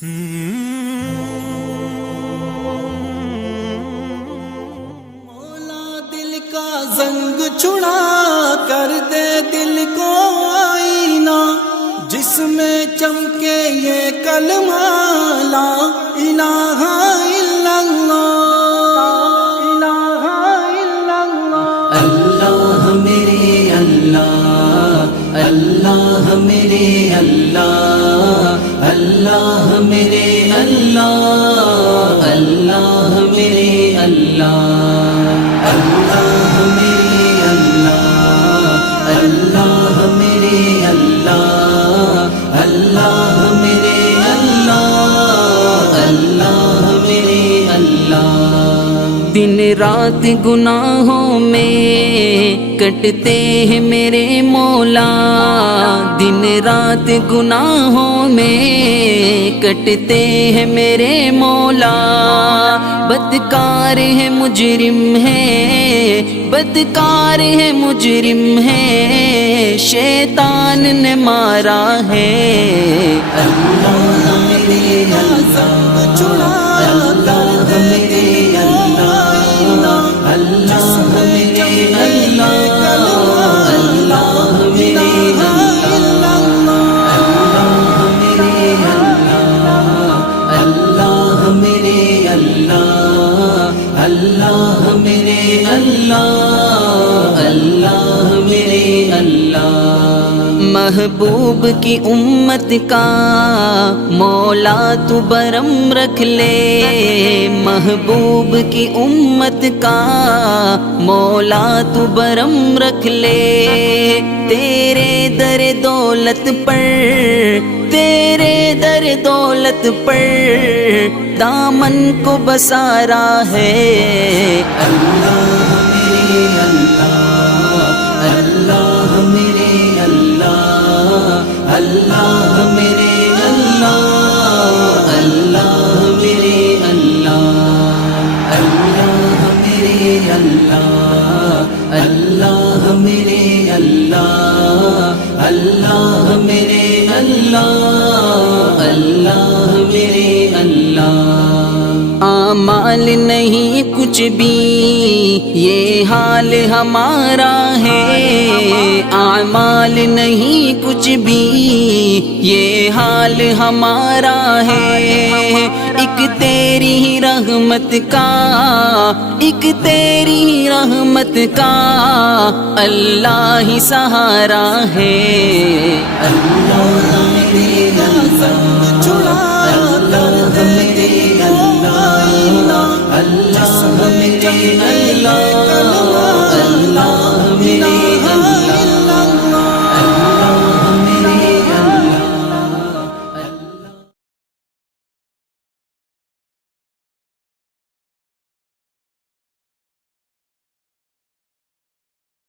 مولا دل کا زنگ چھڑا کر دے دل کو آئینہ، جس میں چمکے یہ کلمہ لا الہ الا اللہ، الہ الا اللہ۔ اللہ میرے اللہ، اللہ میرے اللہ، اللہ میرے اللہ، اللہ میرے اللہ، اللہ میرے اللہ، اللہ میرے اللہ، اللہ میرے اللہ، اللہ میرے اللہ۔ دن رات گناہوں میں کٹتے ہیں میرے مولا، دن رات گناہوں میں کٹتے ہیں میرے مولا، بدکار ہے مجرم ہے، بدکار ہے مجرم ہے، شیطان نے مارا ہے۔ اللہ میرے زنگ چھڑا کر دے دل کو آئینہ، اللہ میرے اللہ، اللہ میرے اللہ، اللہ میرے اللہ، اللہ میرے اللہ، اللہ میرے اللہ۔ محبوب کی امت کا مولا تو برم رکھ لے، محبوب کی امت کا مولا تو برم رکھ لے، تیرے در دولت پر، تیرے در دولت پر دامن کو بسارا ہے۔ اللہ میرے اللہ، اللہ میرے اللہ، اللہ میرے اللہ، اللہ میرے اللہ، اللہ میرے اللہ، اللہ میرے اللہ، اللہ میرے اللہ، اللہ میرے اللہ۔ اعمال نہیں کچھ بھی یہ حال ہمارا ہے، اعمال نہیں کچھ بھی یہ حال ہمارا ہے، ایک تیری ہی رحمت کا، ایک تیری ہی رحمت کا اللہ ہی سہارا ہے۔ اللہ میرے زنگ چھڑا کر دے دل کو آئینہ، اللہ میرے اللہ،